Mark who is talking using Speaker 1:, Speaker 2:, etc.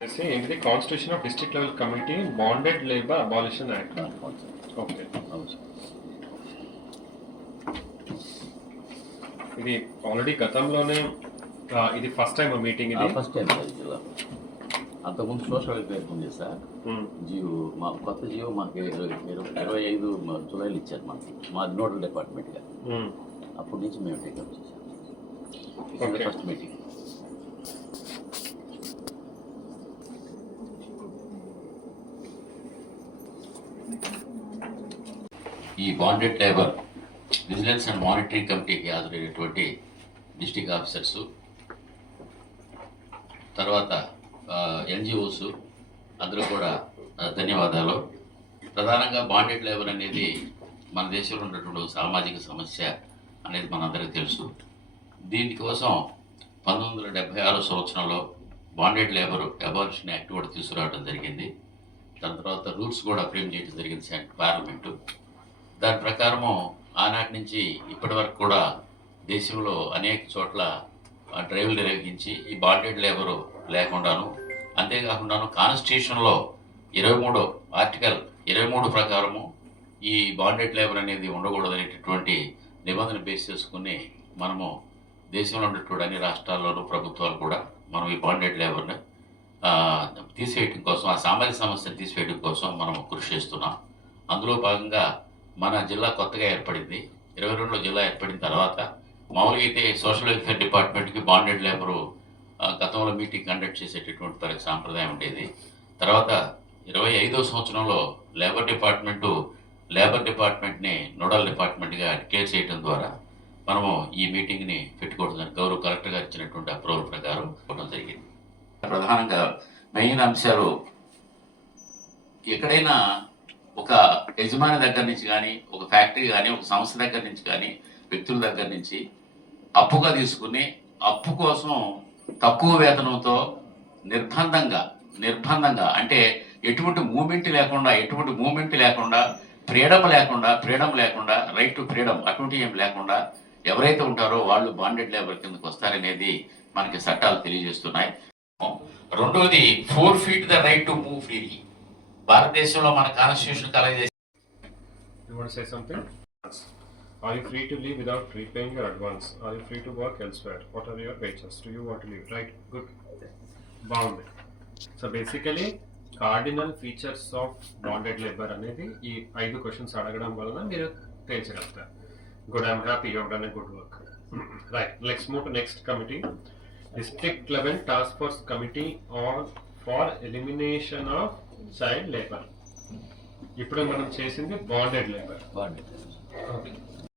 Speaker 1: వచ్చేసి ఏంటిది constitution of district level committee bonded labour abolition act okay ఇది already గతంలోనే ఇది ఫస్ట్ టైం మీటింగ్ ఇది.
Speaker 2: ఫస్ట్ టైం అంతకుముందు సోషల్ వెల్ఫేర్ ఉంది సార్.
Speaker 1: ఉమ్,
Speaker 2: జియో మా కొత్త జియో మాకు ఇరవై ఐదు మ- జూలైలో ఇచ్చారు మనకి మాది నోడల్ డిపార్ట్మెంట్గా.
Speaker 1: ఉమ్,
Speaker 2: అప్పటి నుంచి మేము టేకప్ చేసాం. ఫస్ట్ మీటింగ్ ఈ bonded labour vigilance and monitoring కమిటీకి హాజరైనటువంటి డిస్టిక్ ఆఫీసర్స్ తర్వాత ఎన్జిఓస్ అందరూ కూడా ధన్యవాదాలు. ప్రధానంగా బాండెడ్ లేబర్ అనేది మన దేశంలో ఉన్నటువంటి సామాజిక సమస్య అనేది మనందరికీ తెలుసు. దీనికోసం పంతొమ్మిది వందల డెబ్బై ఆరో సంవత్సరంలో బాండెడ్ లేబర్ అబాలిషన్ యాక్ట్ కూడా తీసుకురావడం జరిగింది. దాని తర్వాత రూల్స్ కూడా ఫ్రేమ్ చేయడం జరిగింది సెంట్ పార్లమెంటు. దాని ప్రకారము ఆనాటి నుంచి ఇప్పటి వరకు కూడా దేశంలో అనేక చోట్ల డ్రైవ్లు నిర్వహించి ఈ బాండెడ్ లేబరు లేకుండాను అంతేకాకుండాను కాన్స్టిట్యూషన్లో ఇరవై మూడో ఆర్టికల్ ఇరవై మూడు ప్రకారము ఈ బాండెడ్ లేబర్ అనేది ఉండకూడదు అనేటటువంటి నిబంధన బేస్ చేసుకుని మనము దేశంలో ఉన్నటువంటి అన్ని రాష్ట్రాల్లోనూ ప్రభుత్వాలు కూడా మనం ఈ బాండెడ్ లేబర్ని తీసేయటం తీసివేయడం కోసం ఆ సామాజిక సమస్యను తీసివేయడం కోసం మనం కృషి చేస్తున్నాం. అందులో భాగంగా మన జిల్లా కొత్తగా ఏర్పడింది. ఇరవై రెండులో జిల్లా ఏర్పడిన తర్వాత మామూలుగా అయితే సోషల్ వెల్ఫేర్ డిపార్ట్మెంట్కి బాండెడ్ లేబరు గతంలో మీటింగ్ కండక్ట్ చేసేటటువంటి పరి సాంప్రదాయం ఉండేది. తర్వాత ఇరవై ఐదో సంవత్సరంలో లేబర్ డిపార్ట్మెంటు లేబర్ డిపార్ట్మెంట్ని నోడల్ డిపార్ట్మెంట్గా డిక్లేర్ చేయడం ద్వారా మనము ఈ మీటింగ్ని పెట్టుకోవడం గౌరవ కలెక్టర్ గారి ప్రధానంగా మెయిన్ అంశాలు ఎక్కడైనా ఒక యజమాని దగ్గర నుంచి కానీ ఒక ఫ్యాక్టరీ కానీ ఒక సంస్థ దగ్గర నుంచి కానీ వ్యక్తుల దగ్గర నుంచి అప్పుగా తీసుకుని అప్పు కోసం తక్కువ వేతనంతో నిర్బంధంగా నిర్బంధంగా అంటే ఎటువంటి మూమెంట్ లేకుండా ఎటువంటి మూమెంట్ లేకుండా ఫ్రీడమ్ లేకుండా ఫ్రీడమ్ లేకుండా రైట్ టు ఫ్రీడమ్ అటువంటి ఏం లేకుండా ఎవరైతే ఉంటారో వాళ్ళు బాండెడ్ లేబర్ కిందకు వస్తారనేది మనకి చట్టాలు తెలియజేస్తున్నాయి. రెండోది four feet the right to move freely భారతదేశంలో మన కాన్స్టిట్యూషన్ కలగ
Speaker 1: you want to say something? Are you free to leave without repaying your advance? Are you free to work elsewhere? What are your wages? Do you want to leave? Right, good. బాగుంది so basically cardinal features of bonded labour అనేది ఈ ఐదు questions అడగడం వలన మీరు తేల్చగలుగుతారు good I'm happy you done a good work right let's move to next committee district level task force committee on for elimination of child labour ఇప్పుడు మనం చేసింది bonded labour
Speaker 2: bonded